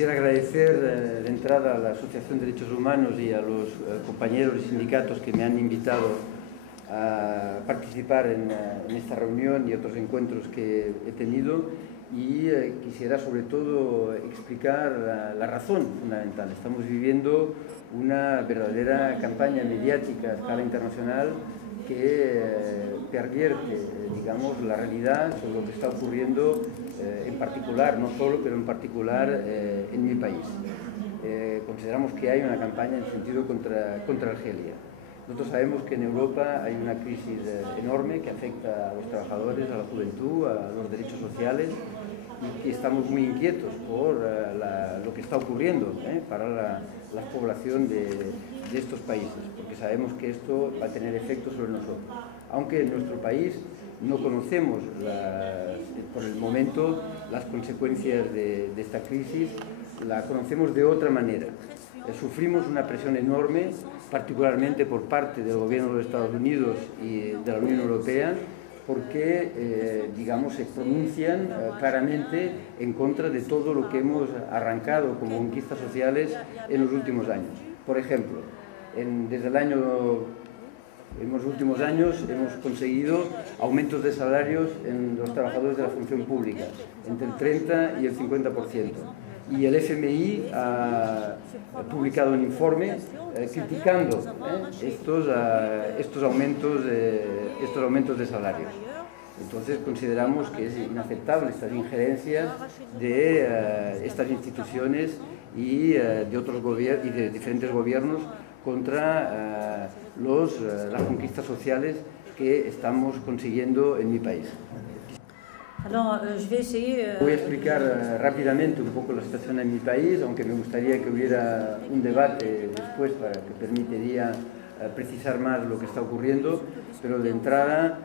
Quisiera agradecer de entrada a la Asociación de Derechos Humanos y a los compañeros y sindicatos que me han invitado a participar en esta reunión y otros encuentros que he tenido, y quisiera sobre todo explicar la razón fundamental. Estamos viviendo una verdadera campaña mediática a escala internacional que pervierte, digamos, la realidad sobre lo que está ocurriendo en particular, no solo, pero en particular en mi país. Consideramos que hay una campaña en sentido contra Argelia. Nosotros sabemos que en Europa hay una crisis enorme que afecta a los trabajadores, a la juventud, a los derechos sociales, y que estamos muy inquietos por lo que está ocurriendo para la población de estos países, porque sabemos que esto va a tener efectos sobre nosotros. Aunque en nuestro país no conocemos por el momento las consecuencias de esta crisis, la conocemos de otra manera. Sufrimos una presión enorme, particularmente por parte del gobierno de los Estados Unidos y de la Unión Europea, porque, digamos, se pronuncian claramente en contra de todo lo que hemos arrancado como conquistas sociales en los últimos años. Por ejemplo, en los últimos años hemos conseguido aumentos de salarios en los trabajadores de la función pública, entre el 30 y el 50%. Y el FMI ha publicado un informe criticando estos aumentos de salarios. Entonces consideramos que es inaceptable estas injerencias de estas instituciones y de diferentes gobiernos contra las conquistas sociales que estamos consiguiendo en mi país. Voy a explicar rápidamente un poco la situación en mi país, aunque me gustaría que hubiera un debate después que permitiría precisar más lo que está ocurriendo, pero de entrada,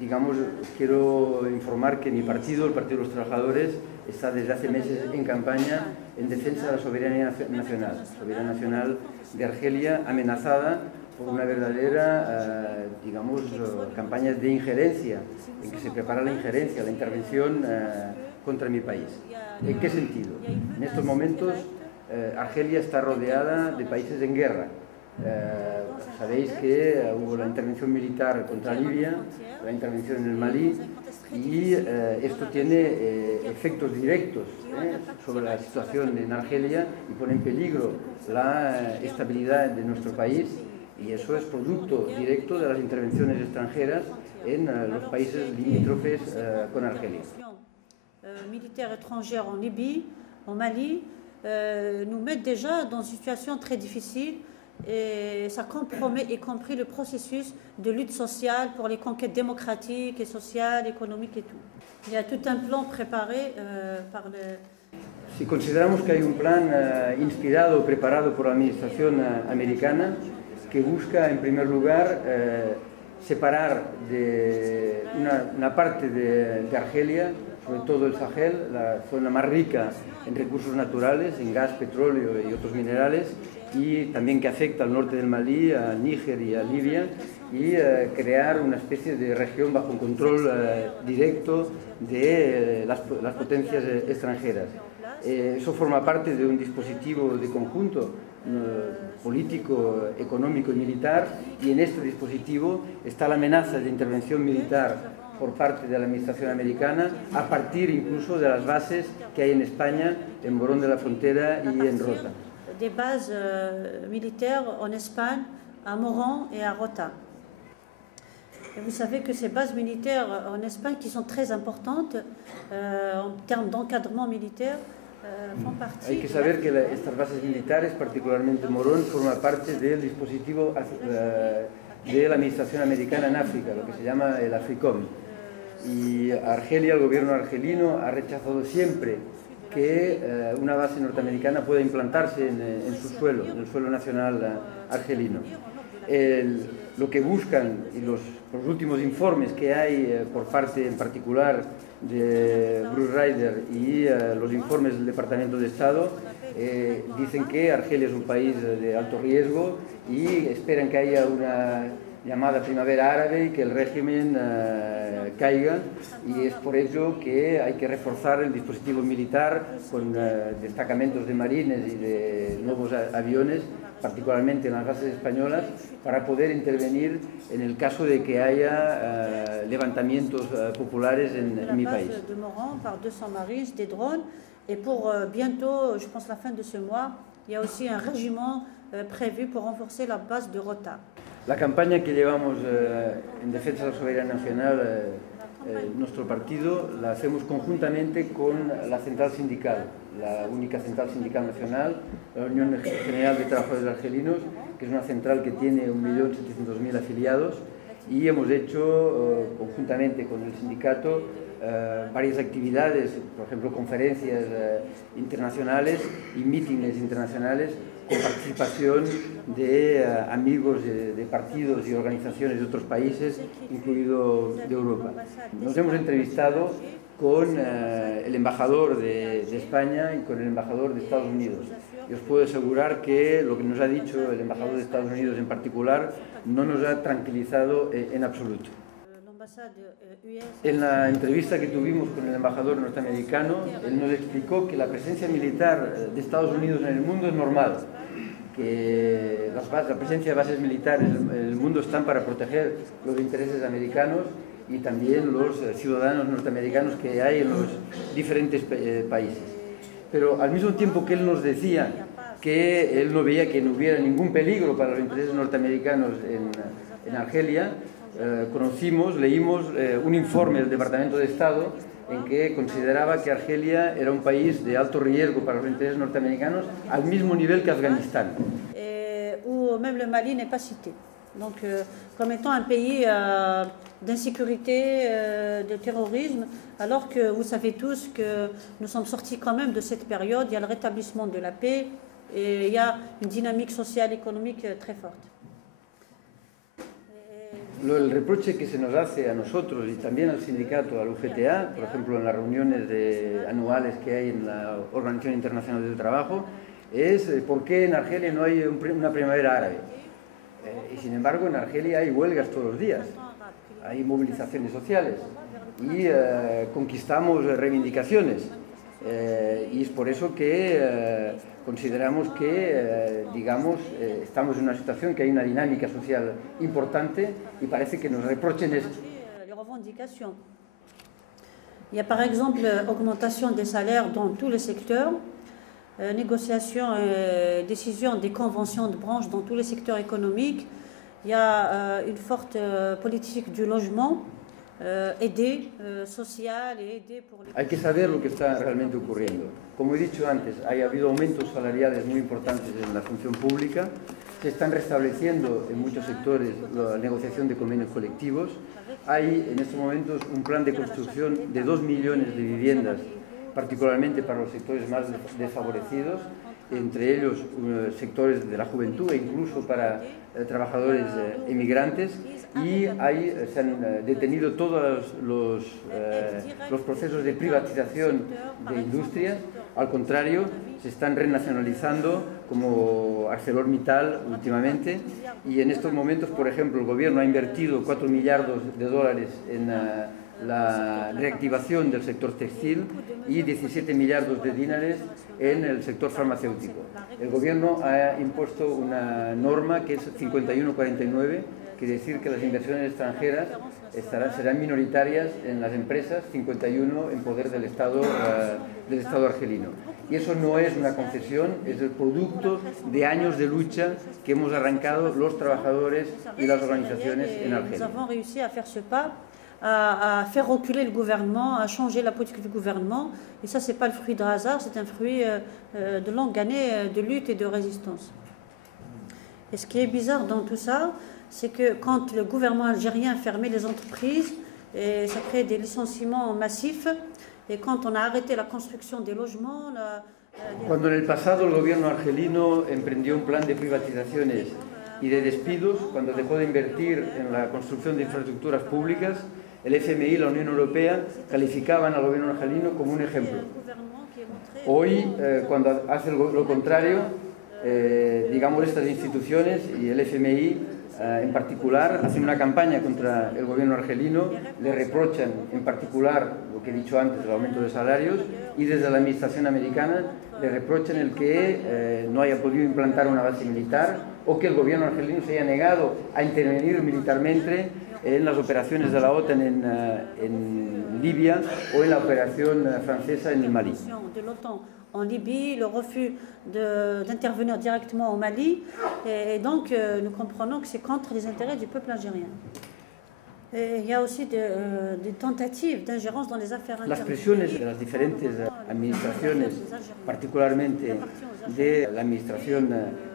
digamos, quiero informar que mi partido, el Partido de los Trabajadores, está desde hace meses en campaña en defensa de la soberanía nacional de Argelia, amenazada por una verdadera, digamos, campaña de injerencia, en que se prepara la injerencia, la intervención contra mi país. ¿En qué sentido? En estos momentos Argelia está rodeada de países en guerra. Sabéis que hubo la intervención militar contra Libia, la intervención en el Malí, y esto tiene efectos directos sobre la situación en Argelia y pone en peligro la estabilidad de nuestro país, y eso es producto directo de las intervenciones extranjeras en los países limítrofes con Argelia. Militaires étrangers en Libye, en Mali, nous mettent déjà dans une situation très difficile, et ça compromet y compris le processus de lutte sociale pour les conquêtes démocratiques et sociales, économiques et tout. Il y a tout un plan préparé par le... Si consideramos que hay un plan inspirado o preparado por la administración americana que busca, en primer lugar, separar de una parte de Argelia, sobre todo el Sahel, la zona más rica en recursos naturales, en gas, petróleo y otros minerales, y también que afecta al norte del Malí, a Níger y a Libia, y crear una especie de región bajo un control directo de las potencias extranjeras. Eso forma parte de un dispositivo de conjunto político, económico y militar, y en este dispositivo está la amenaza de intervención militar por parte de la administración americana, a partir incluso de las bases que hay en España, en Morón de la Frontera y en Rota. Des bases militaires en Espagne, à Morón et à Rota. Et vous savez que ces bases militaires en Espagne, qui sont très importantes en termes d'encadrement militaire, font partie... Hay que saber que estas bases militares, particularmente Morón, forman parte del dispositivo de la administración americana en África, lo que se llama el AFRICOM. Y Argelia, el gobierno argelino, ha rechazado siempre que una base norteamericana pueda implantarse en su suelo, en el suelo nacional argelino. Lo que buscan, y los últimos informes que hay por parte en particular de Bruce Ryder y los informes del Departamento de Estado, dicen que Argelia es un país de alto riesgo y esperan que haya llamada Primavera Árabe y que el régimen caiga, y es por ello que hay que reforzar el dispositivo militar con destacamentos de marines y de nuevos aviones, particularmente en las bases españolas, para poder intervenir en el caso de que haya levantamientos populares en mi país. De Moran, par 200 marines, des drones, et pour bientôt, je pense la fin de ce mois, il y a aussi un régiment prévu pour renforcer la base de Rota. La campaña que llevamos en defensa de la soberanía nacional, nuestro partido, la hacemos conjuntamente con la central sindical, la única central sindical nacional, la Unión General de Trabajadores Argelinos, que es una central que tiene 1.700.000 afiliados, y hemos hecho conjuntamente con el sindicato varias actividades, por ejemplo conferencias internacionales y mítines internacionales con participación de amigos de partidos y organizaciones de otros países, incluido de Europa. Nos hemos entrevistado con el embajador de España y con el embajador de Estados Unidos. Y os puedo asegurar que lo que nos ha dicho el embajador de Estados Unidos en particular no nos ha tranquilizado en absoluto. En la entrevista que tuvimos con el embajador norteamericano, él nos explicó que la presencia militar de Estados Unidos en el mundo es normal, que la presencia de bases militares en el mundo están para proteger los intereses americanos y también los ciudadanos norteamericanos que hay en los diferentes países. Pero al mismo tiempo que él nos decía que él no veía que no hubiera ningún peligro para los intereses norteamericanos en Argelia, leímos un informe del Departamento de Estado en que consideraba que Argelia era un país de alto riesgo para los intereses norteamericanos, al mismo nivel que Afganistán. Où même le Mali n'est pas cité. Donc, comme étant un pays d'insécurité, de terrorisme, alors que vous savez tous que nous sommes sortis quand même de cette période, il y a le rétablissement de la paix et il y a une dynamique sociale, économique très forte. El reproche que se nos hace a nosotros y también al sindicato, al UGTA, por ejemplo en las reuniones anuales que hay en la Organización Internacional del Trabajo, es por qué en Argelia no hay una primavera árabe. Y sin embargo en Argelia hay huelgas todos los días, hay movilizaciones sociales y conquistamos reivindicaciones. Y es por eso que consideramos que, estamos en una situación que hay una dinámica social importante y parece que nos reprochen esto. Il y a par exemple augmentation des salaires dans tous les secteurs, négociation et décision des conventions de branche dans tous les secteurs économiques. Il y a une forte politique du logement. Social y por... Hay que saber lo que está realmente ocurriendo. Como he dicho antes, ha habido aumentos salariales muy importantes en la función pública, se están restableciendo en muchos sectores la negociación de convenios colectivos, hay en estos momentos un plan de construcción de 2 millones de viviendas, particularmente para los sectores más desfavorecidos, entre ellos sectores de la juventud e incluso para trabajadores emigrantes, y se han detenido todos los procesos de privatización de industrias. Al contrario, se están renacionalizando como ArcelorMittal últimamente, y en estos momentos, por ejemplo, el gobierno ha invertido 4 millardos de dólares en la reactivación del sector textil y 17 millardos de dinares en el sector farmacéutico. El gobierno ha impuesto una norma que es 5149, quiere decir que las inversiones extranjeras serán minoritarias en las empresas, 51 en poder del Estado argelino. Y eso no es una concesión, es el producto de años de lucha que hemos arrancado los trabajadores y las organizaciones en Argelia. À faire reculer le gouvernement, à changer la politique du gouvernement. Et ça, ce n'est pas le fruit de hasard, c'est un fruit de longues années de lutte et de résistance. Et ce qui est bizarre dans tout ça, c'est que quand le gouvernement algérien fermait les entreprises, et ça crée des licenciements massifs, et quand on a arrêté la construction des logements... Cuando en el pasado el gobierno argelino emprendió un plan de privatizaciones y de despidos, cuando dejó de invertir en la construcción de infraestructuras públicas, el FMI y la Unión Europea calificaban al gobierno argelino como un ejemplo. Hoy, cuando hace lo contrario, estas instituciones y el FMI en particular, hacen una campaña contra el gobierno argelino, le reprochan en particular lo que he dicho antes, el aumento de salarios, y desde la administración americana le reprochan el que no haya podido implantar una base militar o que el gobierno argelino se haya negado a intervenir militarmente en las operaciones de la OTAN en Libia o en la operación francesa en el Mali. En Libye, le refus d'intervenir directement au Mali, et donc nous comprenons que c'est contre les intérêts du peuple algérien. Il y a aussi des tentatives d'ingérence dans les affaires intérieures. Las presiones de las diferentes administraciones, particularmente de la administración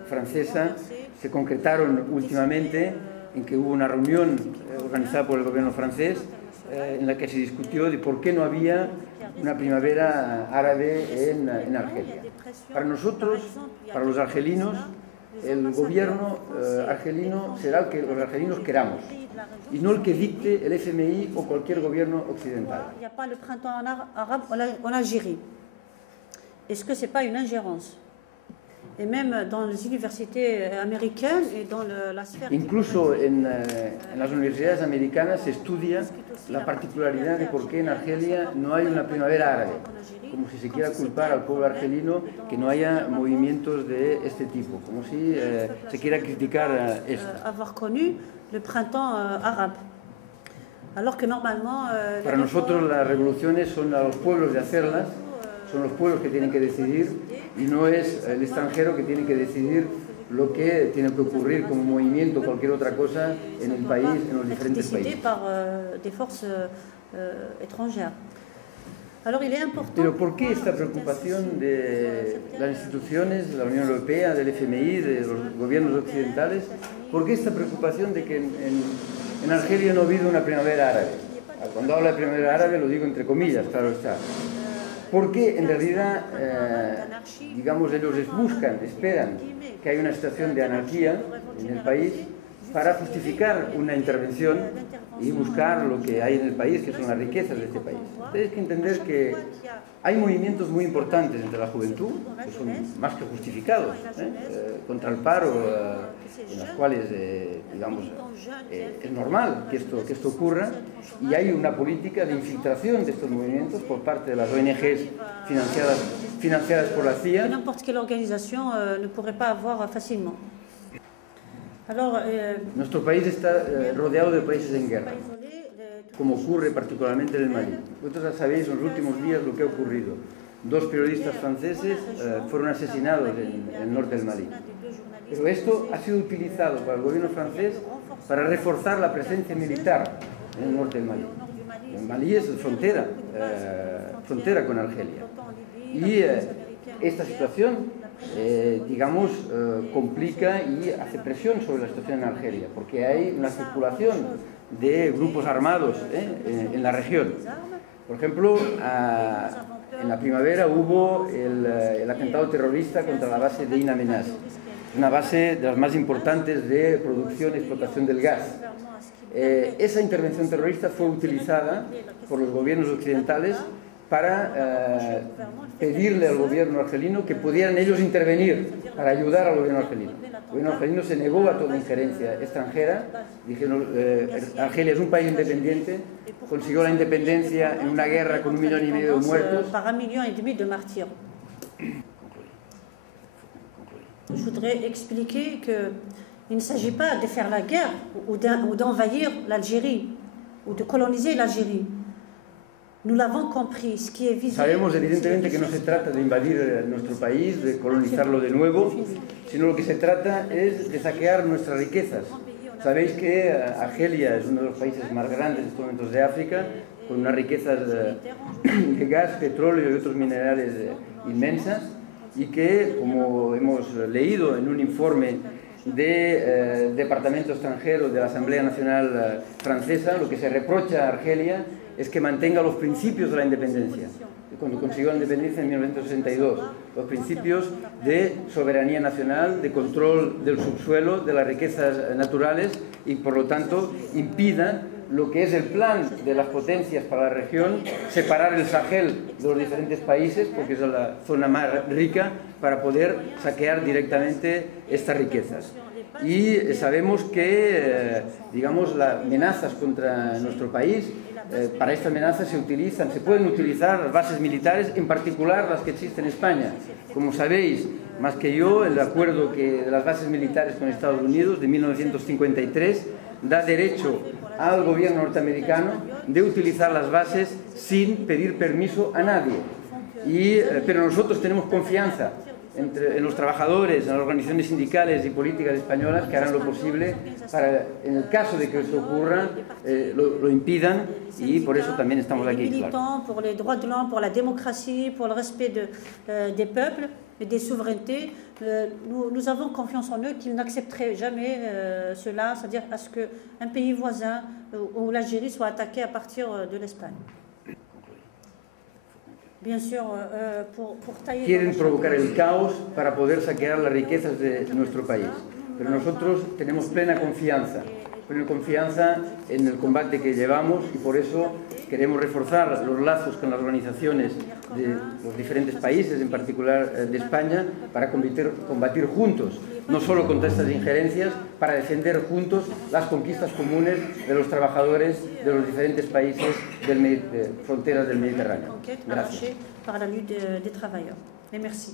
francesa, se concretaron últimamente en que hubo una reunión organizada por el gobierno francés en la que se discutió de por qué no había una primavera árabe en Argelia. Para nosotros, para los argelinos, el gobierno argelino será el que los argelinos queramos y no el que dicte el FMI o cualquier gobierno occidental. Il n'y a pas le printemps arabe en Algérie. Est-ce que ce n'est pas une ingérence? Et même dans les universités américaines et dans la sphère... Incluso en las universidades americanas se estudia la particularidad de por qué en Argelia no hay una primavera árabe, como si se quiera culpar al pueblo argelino que no haya movimientos de este tipo, como si se quiera criticar esto. Avoir connu le printemps arabe. Alors que normalement... Para nosotros las revoluciones son a los pueblos de hacerlas, son los pueblos que tienen que decidir y no es el extranjero que tiene que decidir lo que tiene que ocurrir como movimiento o cualquier otra cosa en el país, en los diferentes países. Pero ¿por qué esta preocupación de las instituciones, de la Unión Europea, del FMI, de los gobiernos occidentales? ¿Por qué esta preocupación de que en Argelia no ha habido una primavera árabe? Cuando hablo de primavera árabe lo digo entre comillas, claro está. Porque en realidad, digamos, ellos buscan, esperan que haya una situación de anarquía en el país para justificar una intervención y buscar lo que hay en el país, que son las riquezas de este país. Entonces hay que entender que hay movimientos muy importantes entre la juventud, que son más que justificados, contra el paro, en las cuales, digamos, es normal que esto ocurra, y hay una política de infiltración de estos movimientos por parte de las ONGs financiadas por la CIA. N'importe quelle organisation ne pourrait pas avoir facilement. Nuestro país está rodeado de países en guerra, como ocurre particularmente en el Mali. Vosotros ya sabéis en los últimos días lo que ha ocurrido. 2 periodistas franceses fueron asesinados en el norte del Mali. Pero esto ha sido utilizado para el gobierno francés para reforzar la presencia militar en el norte del Mali. El Mali es frontera con Argelia. Y esta situación, digamos, complica y hace presión sobre la situación en Argelia, porque hay una circulación de grupos armados en la región. Por ejemplo, en la primavera hubo el atentado terrorista contra la base de In Amenas, una base de las más importantes de producción y explotación del gas. Esa intervención terrorista fue utilizada por los gobiernos occidentales para pedirle al gobierno argelino que pudieran ellos intervenir para ayudar al gobierno argelino. El gobierno argelino se negó a toda injerencia extranjera. Dijeron, Argelia es un país independiente, consiguió la independencia en una guerra con 1,5 millones de muertos. Par 1,5 million de martyrs. Je voudrais expliquer qu'il ne s'agit pas de faire la guerre ou d'envahir l'Algérie ou de coloniser l'Algérie. Nous l'avons compris, ce qui est visible. Sabemos evidentemente que no se trata de invadir nuestro país, de colonizarlo de nuevo, sino lo que se trata es de saquear nuestras riquezas. Sabéis que Argelia es uno de los países más grandes en estos momentos de África, con unas riquezas de gas, petróleo y otros minerales inmensas, y que, como hemos leído en un informe del Departamento Extranjero de la Asamblea Nacional Francesa, lo que se reprocha a Argelia es que mantenga los principios de la independencia, cuando consiguió la independencia en 1962, los principios de soberanía nacional, de control del subsuelo, de las riquezas naturales, y por lo tanto impida lo que es el plan de las potencias para la región, separar el Sahel de los diferentes países, porque es la zona más rica, para poder saquear directamente estas riquezas. y sabemos que, digamos, las amenazas contra nuestro país, para estas amenazas se pueden utilizar las bases militares, en particular las que existen en España. Como sabéis, más que yo, el acuerdo de las bases militares con Estados Unidos de 1953 da derecho al gobierno norteamericano de utilizar las bases sin pedir permiso a nadie. Pero nosotros tenemos confianza en los trabajadores, en las organizaciones sindicales y políticas españolas que harán lo posible para, en el caso de que esto ocurra, lo impidan, y por eso también estamos aquí. Militants pour les droits de l'homme, pour la démocratie, pour le respect des peuples et des souverainetés. Nous avons confiance en eux qu'ils n'accepteraient jamais cela, c'est-à-dire à ce qu'un pays voisin ou l'Algérie soit attaqué à partir de l'Espagne. Bien sûr, quieren provocar el caos para poder saquear las riquezas de nuestro país. Pero nosotros tenemos plena confianza en el combate que llevamos, y por eso queremos reforzar los lazos con las organizaciones de los diferentes países, en particular de España, para combatir juntos, no solo contra estas injerencias, para defender juntos las conquistas comunes de los trabajadores de los diferentes países de fronteras del Mediterráneo. Gracias. Par la lutte des travailleurs. Et merci.